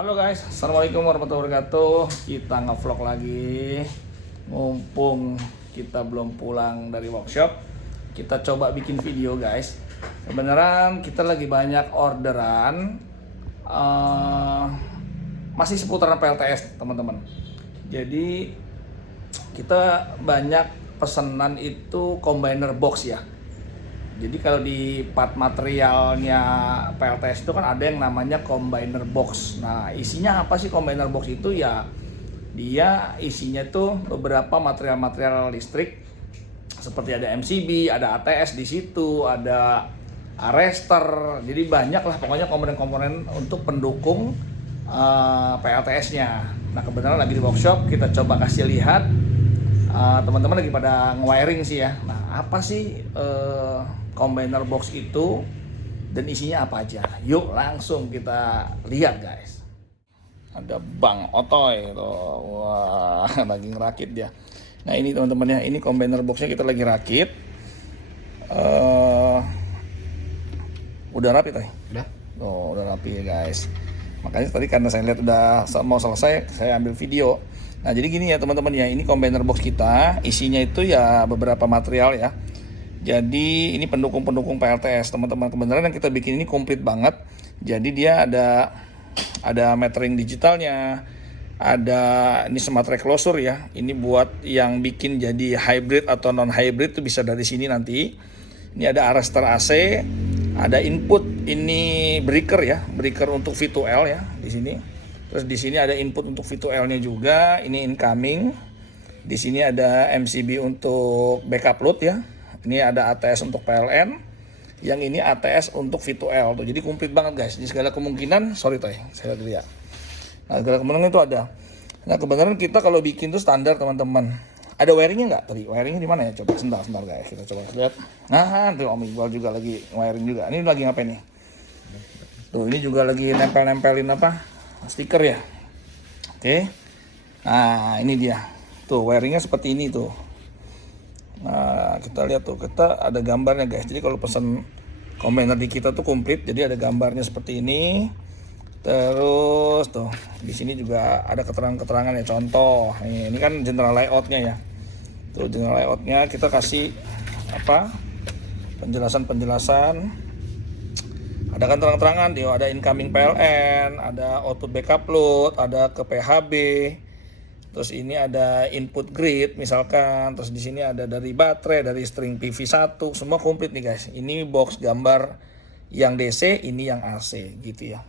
Halo guys, assalamualaikum warahmatullahi wabarakatuh. Kita ngevlog lagi. Mumpung kita belum pulang dari workshop, kita coba bikin video guys. Kebenaran kita lagi banyak orderan, masih seputaran PLTS teman-teman. Jadi kita banyak pesanan itu combiner box ya. Jadi kalau di part materialnya PLTS itu kan ada yang namanya combiner box. Nah, isinya apa sih combiner box itu ya? Dia isinya tuh beberapa material-material listrik seperti ada MCB, ada ATS di situ, ada arrestor. Jadi banyak lah pokoknya komponen-komponen untuk pendukung PLTS-nya. Nah, kebetulan lagi di workshop, kita coba kasih lihat. Teman-teman lagi pada nge-wiring sih ya. Nah, apa sih combiner box itu dan isinya apa aja? Yuk langsung kita lihat guys. Ada Bang Otoy tuh. Wah, lagi ngerakit dia. Nah, ini teman-teman ya, ini combiner boxnya kita lagi rakit. Udah rapi tuh? Udah. Oh, udah rapi ya guys. Makanya tadi karena saya lihat udah mau selesai, saya ambil video. Nah, jadi gini ya teman-teman ya, ini combiner box kita, isinya itu ya beberapa material ya. Jadi ini pendukung-pendukung PLTS teman-teman. Kebenaran yang kita bikin ini komplit banget. Jadi dia ada metering digitalnya, ada ini smart reclosure ya. Ini buat yang bikin jadi hybrid atau non hybrid itu bisa dari sini nanti. Ini ada arrestor AC, ada input ini breaker ya, breaker untuk V2L ya di sini. Terus di sini ada input untuk V2L-nya juga, ini incoming. Di sini ada MCB untuk backup load ya. Ini ada ATS untuk PLN. Yang ini ATS untuk V2L tuh. Jadi komplit banget guys. Di segala kemungkinan, sorry Toy, saya lihat dulu ya. Nah, segala kemungkinan itu ada. Nah, kebenaran kita kalau bikin tuh standar teman-teman. Ada wiringnya nggak tadi? Wiringnya di mana ya? Coba sebentar guys, kita coba lihat. Nah, tuh Om Iqbal juga lagi wiring juga. Ini lagi ngapain nih? Tuh, ini juga lagi nempel-nempelin apa? Stiker ya. Oke. Nah, ini dia. Tuh, wiringnya seperti ini tuh. Nah, kita lihat tuh, kita ada gambarnya guys. Jadi kalau pesan combiner di kita tuh komplit, jadi ada gambarnya seperti ini. Terus tuh, di sini juga ada keterangan-keterangan ya, contoh. Ini kan general layoutnya ya. Tuh general layoutnya kita kasih apa? Penjelasan-penjelasan. Ada kan terang-terangan dia, ada incoming PLN, ada output backup load, ada ke PHB. Terus ini ada input grid misalkan, terus di sini ada dari baterai, dari string PV1, semua komplit nih guys. Ini box gambar yang DC, ini yang AC gitu ya.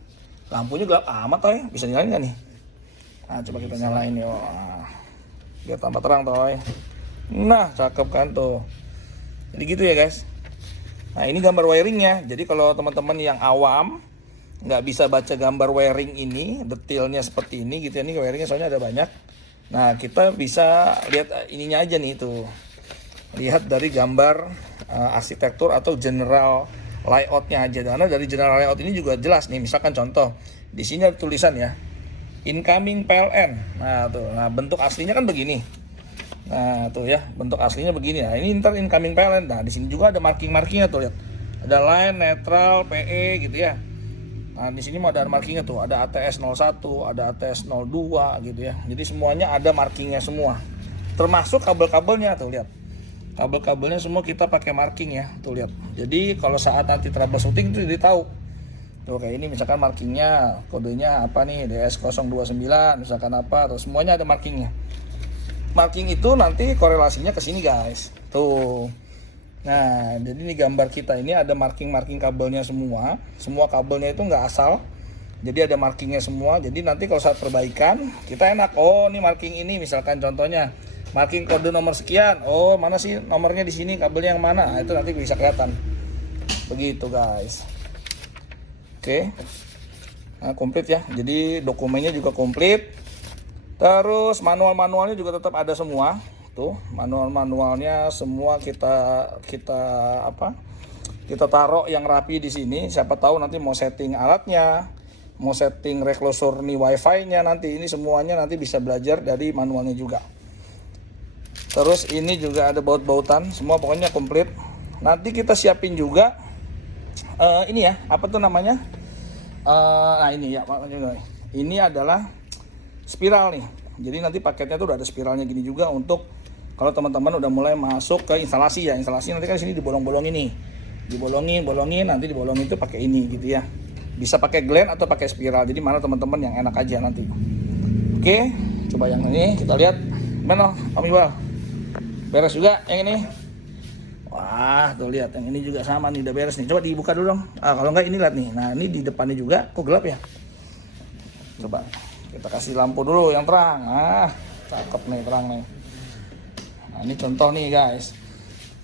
Lampunya gelap amat Toy, bisa nyalain nggak nih? Nah, coba kita nyalain ya, biar tambah terang Toy. Nah, cakep kan tuh. Jadi gitu ya guys. Nah, ini gambar wiringnya. Jadi kalau teman-teman yang awam nggak bisa baca gambar wiring ini, detailnya seperti ini gitu ya. Ini wiringnya soalnya ada banyak. Nah, kita bisa lihat ininya aja nih tuh. Lihat dari gambar arsitektur atau general layoutnya aja. Karena dari general layout ini juga jelas nih. Misalkan contoh, di sini ada tulisan ya, incoming PLN. Nah tuh, nah bentuk aslinya kan begini. Nah tuh ya, bentuk aslinya begini. Nah ini ntar incoming PLN. Nah di sini juga ada marking-markingnya tuh lihat. Ada line, netral, PE gitu ya. Nah di sini mau ada markingnya tuh, ada ATS 01, ada ATS 02 gitu ya. Jadi semuanya ada markingnya semua. Termasuk kabel-kabelnya tuh lihat. Kabel-kabelnya semua kita pakai marking ya, tuh lihat. Jadi kalau saat nanti troubleshooting itu jadi tahu. Tuh kayak ini misalkan markingnya, kodenya apa nih, DS029 misalkan apa, terus semuanya ada markingnya. Marking itu nanti korelasinya ke sini guys. Tuh. Nah, jadi ini gambar kita ini ada marking-marking kabelnya semua. Semua kabelnya itu nggak asal. Jadi ada markingnya semua. Jadi nanti kalau saat perbaikan kita enak. Oh, ini marking ini misalkan contohnya marking kode nomor sekian. Oh, mana sih nomornya di sini, kabelnya yang mana? Nah, itu nanti bisa kelihatan. Begitu guys. Oke. Nah, komplit ya. Jadi dokumennya juga komplit. Terus manual-manualnya juga tetap ada semua. Tuh, manual-manualnya semua kita taruh yang rapi di sini. Siapa tahu nanti mau setting alatnya, mau setting reclosure nih wifi-nya nanti, ini semuanya nanti bisa belajar dari manualnya juga. Terus ini juga ada baut-bautan, semua pokoknya komplit. Nanti kita siapin juga ini ya, apa tuh namanya? Nah ini ya, ini adalah spiral nih. Jadi nanti paketnya tuh udah ada spiralnya gini juga untuk kalau teman-teman udah mulai masuk ke instalasi ya. Instalasi nanti kan di sini dibolong-bolongin nih. Dibolongin, nanti dibolongin itu pakai ini gitu ya. Bisa pakai gland atau pakai spiral. Jadi mana teman-teman yang enak aja nanti. Oke, coba yang ini kita lihat. Mana Om Iqbal? Beres juga yang ini? Wah, tuh lihat yang ini juga sama nih, udah beres nih. Coba dibuka dulu dong. Kalau enggak ini lihat nih. Nah, ini di depannya juga kok gelap ya? Coba kita kasih lampu dulu yang terang. Cakep nih, terang nih. Nah, ini contoh nih, guys.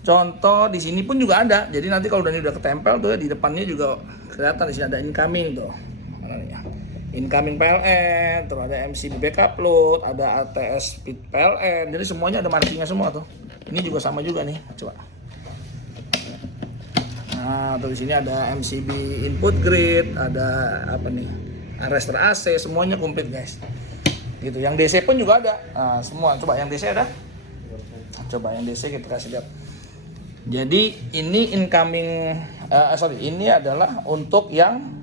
Contoh di sini pun juga ada. Jadi nanti kalau udah ketempel tuh ya, di depannya juga kelihatan di sini ada incoming tuh. Mana nih ya? Incoming PLN, terus ada MCB backup load, ada ATS speed PLN. Jadi semuanya ada markingnya semua tuh. Ini juga sama juga nih. Coba. Nah, tuh di sini ada MCB input grid, ada apa nih? Arrester AC, semuanya komplit, guys. Gitu. Yang DC pun juga ada. Nah, semua. Coba yang DC ada? Coba yang DC kita kasih lihat. Jadi ini incoming ini adalah untuk yang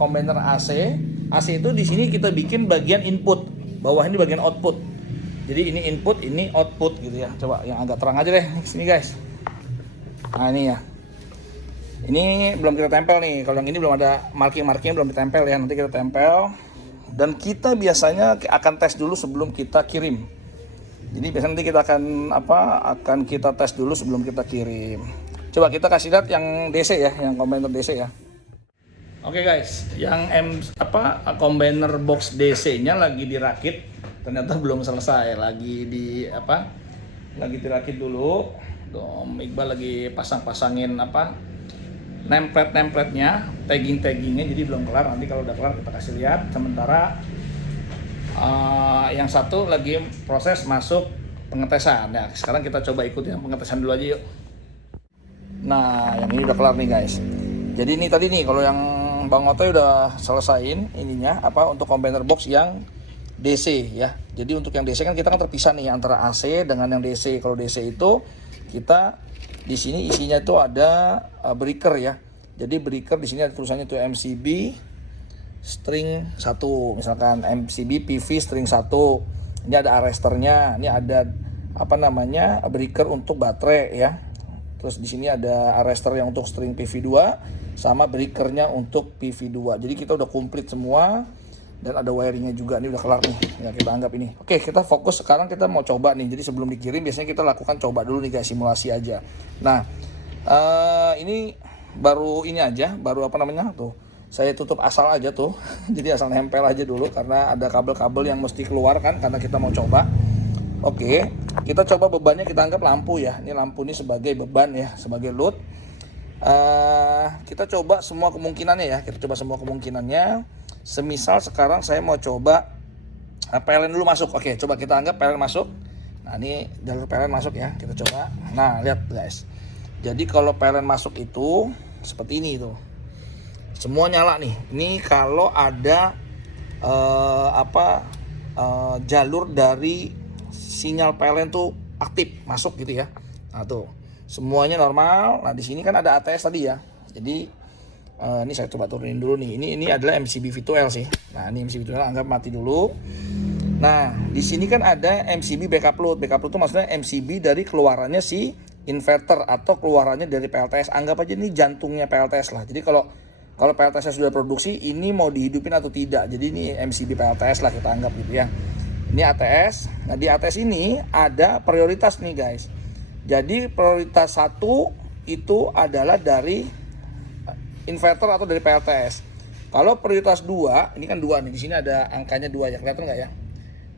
combiner AC. AC itu di sini kita bikin bagian input, bawah ini bagian output. Jadi ini input, ini output gitu ya. Coba yang agak terang aja deh sini, guys. Nah, ini ya. Ini belum kita tempel nih. Kalau yang ini belum ada marking belum ditempel ya. Nanti kita tempel. Dan kita biasanya akan tes dulu sebelum kita kirim. Jadi biasanya nanti kita akan kita tes dulu sebelum kita kirim. Coba kita kasih lihat yang DC ya, yang combiner DC ya. Oke, guys, yang combiner box DC-nya lagi dirakit. Ternyata belum selesai, lagi dirakit dulu. Om Iqbal lagi pasangin template-nya, taggingnya, jadi belum kelar. Nanti kalau udah kelar kita kasih lihat. Sementara yang satu lagi proses masuk pengetesan ya. Sekarang kita coba ikut yang pengetesan dulu aja yuk. Nah, yang ini udah kelar nih, guys. Jadi ini tadi nih, kalau yang Bang Otoy udah selesaiin ininya untuk combiner box yang DC ya. Jadi untuk yang DC kan kita terpisah nih antara AC dengan yang DC. Kalau DC itu kita di sini isinya itu ada breaker ya. Jadi breaker di sini ada tulisannya itu MCB string 1, misalkan MCB PV string 1. Ini ada arresternya, ini ada breaker untuk baterai ya. Terus di sini ada arrester yang untuk string PV2 sama breakernya untuk PV2. Jadi kita udah komplit semua dan ada wiringnya juga. Ini udah kelar nih. Ya, kita anggap ini. Oke, kita fokus sekarang, kita mau coba nih. Jadi sebelum dikirim biasanya kita lakukan coba dulu nih, guys, simulasi aja. Nah, ini baru tuh. Saya tutup asal aja tuh. Jadi asal nempel aja dulu karena ada kabel-kabel yang mesti keluar kan karena kita mau coba. Oke, kita coba bebannya, kita anggap lampu ya. Ini lampu ini sebagai beban ya, sebagai load. Kita coba semua kemungkinannya ya. Kita coba semua kemungkinannya. Semisal sekarang saya mau coba PLN dulu masuk. Oke, coba kita anggap PLN masuk. Nah, ini jalur PLN masuk ya. Kita coba. Nah, lihat, guys. Jadi kalau PLN masuk itu seperti ini tuh. Semua nyala nih. Ini kalau ada jalur dari sinyal PLN tuh aktif masuk gitu ya. Nah, tuh. Semuanya normal. Nah, di sini kan ada ATS tadi ya. Jadi ini saya coba turunin dulu nih. Ini adalah MCB V2L sih. Nah, ini MCB V2L anggap mati dulu. Nah, di sini kan ada MCB backup load. Backup load itu maksudnya MCB dari keluarannya si inverter atau keluarannya dari PLTS. Anggap aja ini jantungnya PLTS lah. Jadi kalau PLTS sudah produksi, ini mau dihidupin atau tidak. Jadi ini MCB PLTS lah kita anggap gitu ya. Ini ATS. Nah, di ATS ini ada prioritas nih, guys. Jadi prioritas 1 itu adalah dari inverter atau dari PLTS. Kalau prioritas 2, ini kan 2 nih. Di sini ada angkanya 2 ya. Kelihatan nggak ya?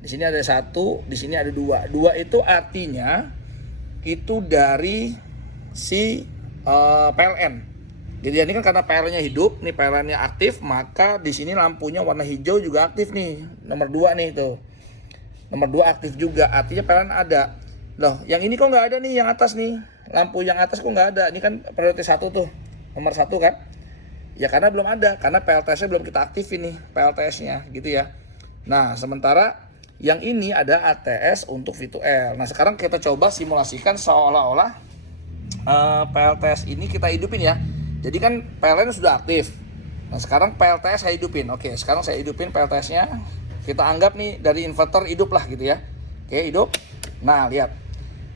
Di sini ada 1, di sini ada 2. 2 itu artinya itu dari si PLN. Jadi ini kan karena PLN-nya hidup, nih PLN-nya aktif, maka di sini lampunya warna hijau juga aktif nih. Nomor 2 nih tuh. Nomor 2 aktif juga, artinya PLN ada. Loh, yang ini kok nggak ada nih, yang atas nih. Lampu yang atas kok nggak ada. Ini kan prioritas 1 tuh. Nomor 1 kan? Ya karena belum ada, karena PLTS-nya belum kita aktifin nih, PLTS-nya gitu ya. Nah, sementara yang ini ada ATS untuk V2L. Nah, sekarang kita coba simulasikan seolah-olah PLTS ini kita hidupin ya. Jadi kan PLN sudah aktif. Nah sekarang PLTS saya hidupin. Oke, sekarang saya hidupin PLTS-nya. Kita anggap nih dari inverter hidup lah gitu ya. Oke, hidup. Nah lihat,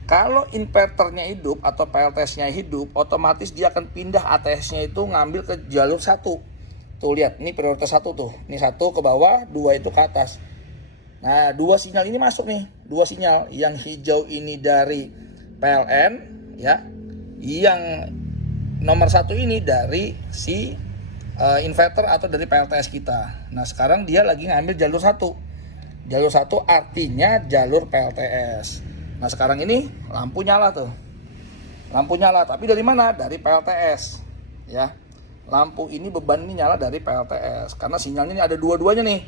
kalau inverternya hidup atau PLTS-nya hidup, otomatis dia akan pindah ATS-nya itu ngambil ke jalur 1. Tuh lihat, ini prioritas 1 tuh. Ini 1 ke bawah, 2 itu ke atas. Nah 2 sinyal ini masuk nih, 2 sinyal. Yang hijau ini dari PLN ya, yang nomor 1 ini dari si inverter atau dari PLTS kita. Nah sekarang dia lagi ngambil jalur 1. Jalur 1 artinya jalur PLTS. Nah sekarang ini lampu nyala tuh. Lampu nyala, tapi dari mana? Dari PLTS ya. Lampu ini beban ini nyala dari PLTS karena sinyalnya ini ada dua-duanya nih.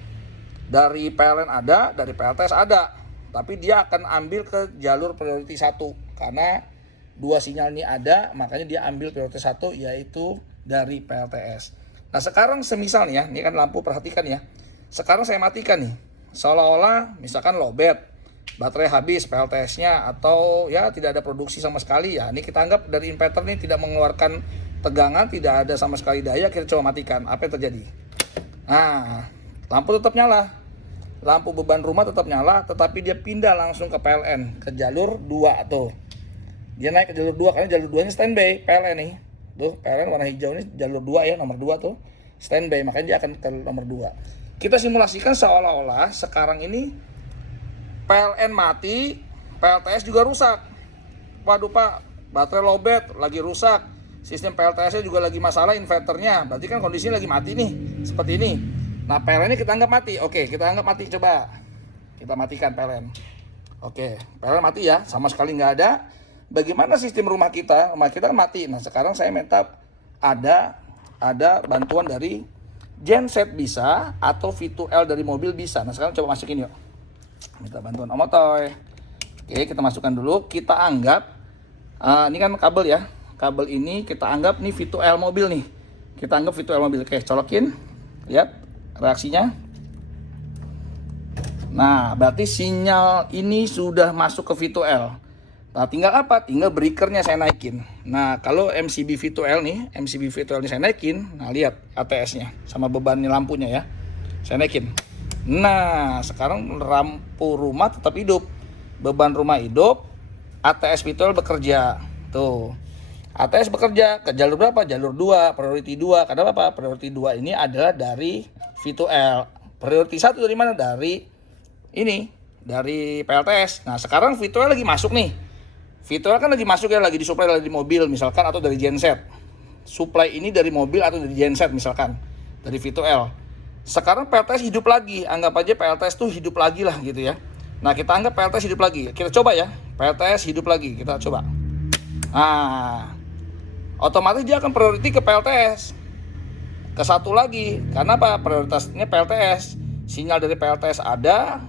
Dari PLN ada, dari PLTS ada. Tapi dia akan ambil ke jalur priority 1 karena 2 sinyal ini ada, makanya dia ambil prioritas 1 yaitu dari PLTS. Nah sekarang semisal nih ya, ini kan lampu, perhatikan ya. Sekarang saya matikan nih, seolah-olah misalkan lowbat, baterai habis PLTS-nya atau ya tidak ada produksi sama sekali ya. Ini kita anggap dari inverter ini tidak mengeluarkan tegangan, tidak ada sama sekali daya, kita coba matikan. Apa yang terjadi? Nah, lampu tetap nyala. Lampu beban rumah tetap nyala, tetapi dia pindah langsung ke PLN, ke jalur 2 tuh. Dia naik ke jalur 2 karena jalur 2 nya standby PLN nih. Tuh, PLN warna hijau ini jalur 2 ya, nomor 2 tuh. Standby, makanya dia akan ke nomor 2. Kita simulasikan seolah-olah sekarang ini PLN mati, PLTS juga rusak. Waduh Pak, baterai lowbat lagi rusak. Sistem PLTS-nya juga lagi masalah inverternya. Berarti kan kondisinya lagi mati nih, seperti ini. Nah PLN ini kita anggap mati. Oke, kita anggap mati, coba kita matikan PLN. Oke, PLN mati ya, sama sekali nggak ada. Bagaimana sistem rumah kita? Rumah kita kan mati. Nah sekarang saya minta ada bantuan dari genset bisa atau V2L dari mobil bisa. Nah sekarang coba masukin yuk. Minta bantuan Om Otoy. Oke, kita masukkan dulu. Kita anggap ini kan kabel ya. Kabel ini kita anggap nih V2L mobil nih. Kita anggap V2L mobil. Oke, colokin. Lihat reaksinya. Nah, berarti sinyal ini sudah masuk ke V2L. Nah, tinggal apa? Tinggal breakernya saya naikin. Nah, kalau MCB V2L nih, MCB V2L ini saya naikin. Nah, lihat ATS-nya sama bebannya lampunya ya. Saya naikin. Nah, sekarang lampu rumah tetap hidup. Beban rumah hidup, ATS V2L bekerja. Tuh. ATS bekerja ke jalur berapa? Jalur 2, priority 2. Karena apa? Priority 2 ini adalah dari V2L. Priority 1 dari mana? Dari ini, dari PLTS. Nah, sekarang V2L lagi masuk nih. V2L kan lagi masuk ya, lagi disuplai dari mobil misalkan atau dari genset. Supply ini dari mobil atau dari genset misalkan, dari V2L. Sekarang PLTS hidup lagi. Anggap aja PLTS tuh hidup lagi lah gitu ya. Nah, kita anggap PLTS hidup lagi. Kita coba ya, PLTS hidup lagi. Kita coba. Nah, otomatis dia akan priority ke PLTS. Ke satu lagi. Karena apa? Prioritasnya PLTS. Sinyal dari PLTS ada.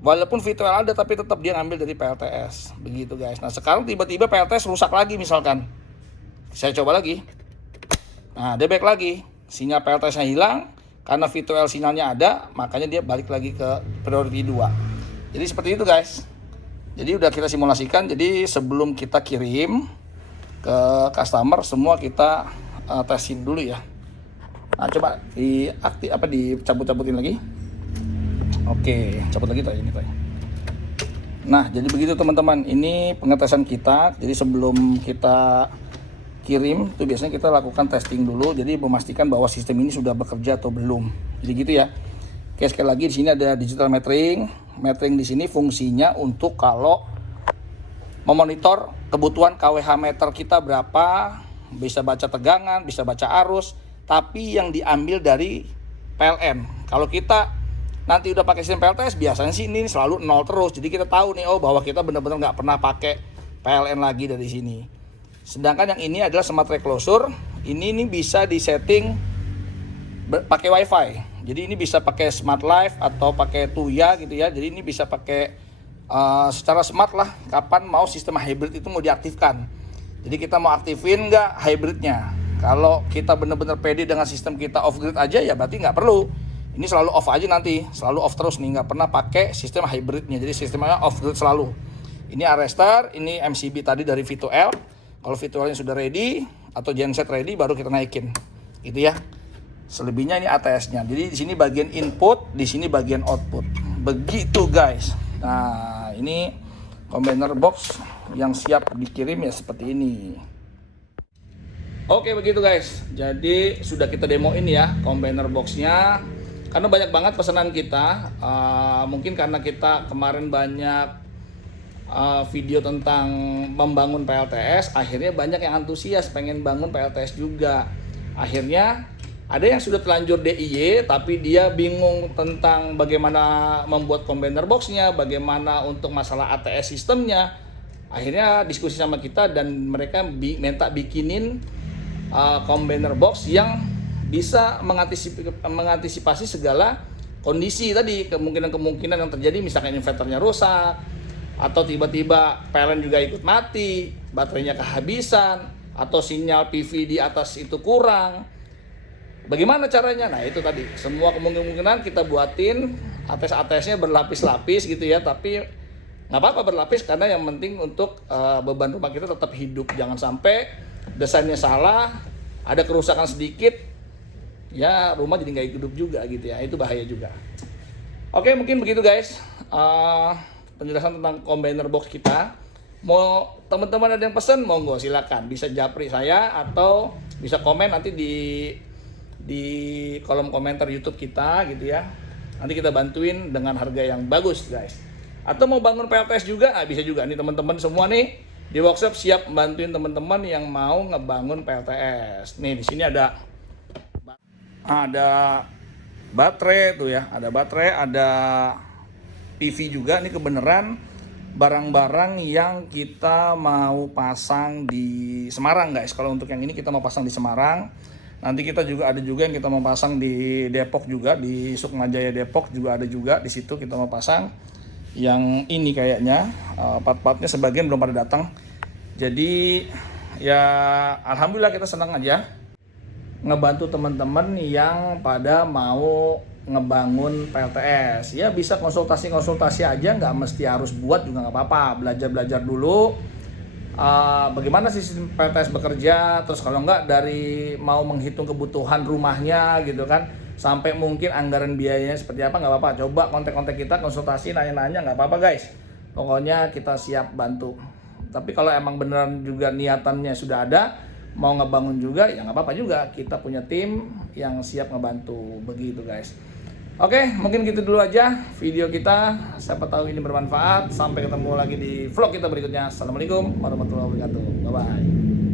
Walaupun V2L ada, tapi tetap dia ngambil dari PLTS. Begitu guys. Nah sekarang tiba-tiba PLTS rusak lagi misalkan. Saya coba lagi. Nah dia back lagi. Sinyal PLTS-nya hilang. Karena V2L sinyalnya ada, makanya dia balik lagi ke priority 2. Jadi seperti itu guys. Jadi udah kita simulasikan. Jadi sebelum kita kirim ke customer, semua kita tesin dulu ya. Nah coba dicabut-cabutin lagi. Oke, cabut lagi ini. Nah, jadi begitu teman-teman. Ini pengetesan kita. Jadi sebelum kita kirim, itu biasanya kita lakukan testing dulu. Jadi memastikan bahwa sistem ini sudah bekerja atau belum. Jadi gitu ya. Oke, sekali lagi di sini ada digital metering. Metering di sini fungsinya untuk kalau memonitor kebutuhan kWh meter kita berapa, bisa baca tegangan, bisa baca arus, tapi yang diambil dari PLN. Kalau kita nanti udah pakai sistem PLTS, biasanya sih ini selalu 0 terus. Jadi kita tahu nih, oh bahwa kita benar-benar nggak pernah pakai PLN lagi dari sini. Sedangkan yang ini adalah smart reclosure. Ini bisa disetting pakai WiFi. Jadi ini bisa pakai smart life atau pakai Tuya gitu ya. Jadi ini bisa pakai secara smart lah. Kapan mau sistem hybrid itu mau diaktifkan. Jadi kita mau aktifin nggak hybridnya. Kalau kita benar-benar pede dengan sistem kita off grid aja ya berarti nggak perlu. Ini selalu off aja nanti, selalu off terus nih, nggak pernah pakai sistem hybridnya. Jadi sistemnya off grid selalu. Ini arrestor, ini MCB tadi dari V2L. Kalau V2L-nya sudah ready atau genset ready, baru kita naikin, gitu ya. Selebihnya ini ATS-nya. Jadi di sini bagian input, di sini bagian output. Begitu guys. Nah, ini combiner box yang siap dikirim ya seperti ini. Oke, begitu guys. Jadi sudah kita demoin ya combiner box-nya. Karena banyak banget pesanan kita. Mungkin karena kita kemarin banyak video tentang membangun PLTS, akhirnya banyak yang antusias pengen bangun PLTS juga. Akhirnya ada yang sudah terlanjur DIY, tapi dia bingung tentang bagaimana membuat combiner box-nya, bagaimana untuk masalah ATS sistemnya. Akhirnya diskusi sama kita dan mereka minta bikinin combiner box yang bisa mengantisipasi segala kondisi tadi, kemungkinan yang terjadi, misalkan inverternya rusak, atau tiba-tiba PLN juga ikut mati, baterainya kehabisan, atau sinyal PV di atas itu kurang. Bagaimana caranya? Nah itu tadi, semua kemungkinan kita buatin ATS-ATS-nya berlapis-lapis gitu ya, tapi nggak apa-apa berlapis karena yang penting untuk beban rumah kita tetap hidup. Jangan sampai desainnya salah, ada kerusakan sedikit, ya rumah jadi nggak hidup juga gitu ya, itu bahaya juga. Oke, mungkin begitu guys penjelasan tentang combiner box kita. Mau teman-teman ada yang pesan, monggo silakan, bisa japri saya atau bisa komen nanti di kolom komentar YouTube kita gitu ya. Nanti kita bantuin dengan harga yang bagus guys. Atau mau bangun PLTS juga, bisa juga nih teman-teman semua nih di workshop siap bantuin teman-teman yang mau ngebangun PLTS. Nih di sini ada baterai tuh ya, ada baterai, ada PV juga. Ini kebenaran barang-barang yang kita mau pasang di Semarang guys. Kalau untuk yang ini kita mau pasang di Semarang. Nanti kita juga ada juga yang kita mau pasang di Depok juga, di Sukmajaya Depok juga ada juga, di situ kita mau pasang. Yang ini kayaknya part-partnya sebagian belum pada datang. Jadi ya alhamdulillah kita senang aja ngebantu teman-teman yang pada mau ngebangun PLTS. Ya bisa konsultasi aja, nggak mesti harus buat juga nggak apa-apa. Belajar dulu bagaimana sistem PLTS bekerja, terus kalau nggak dari mau menghitung kebutuhan rumahnya gitu kan, sampai mungkin anggaran biayanya seperti apa, nggak apa-apa. Coba kontak-kontak kita, konsultasi, nanya-nanya, nggak apa-apa guys. Pokoknya kita siap bantu. Tapi kalau emang beneran juga niatannya sudah ada, mau ngebangun juga, ya nggak apa-apa juga. Kita punya tim yang siap ngebantu, begitu guys. Oke, mungkin gitu dulu aja video kita. Siapa tahu ini bermanfaat. Sampai ketemu lagi di vlog kita berikutnya. Assalamualaikum warahmatullahi wabarakatuh. Bye-bye.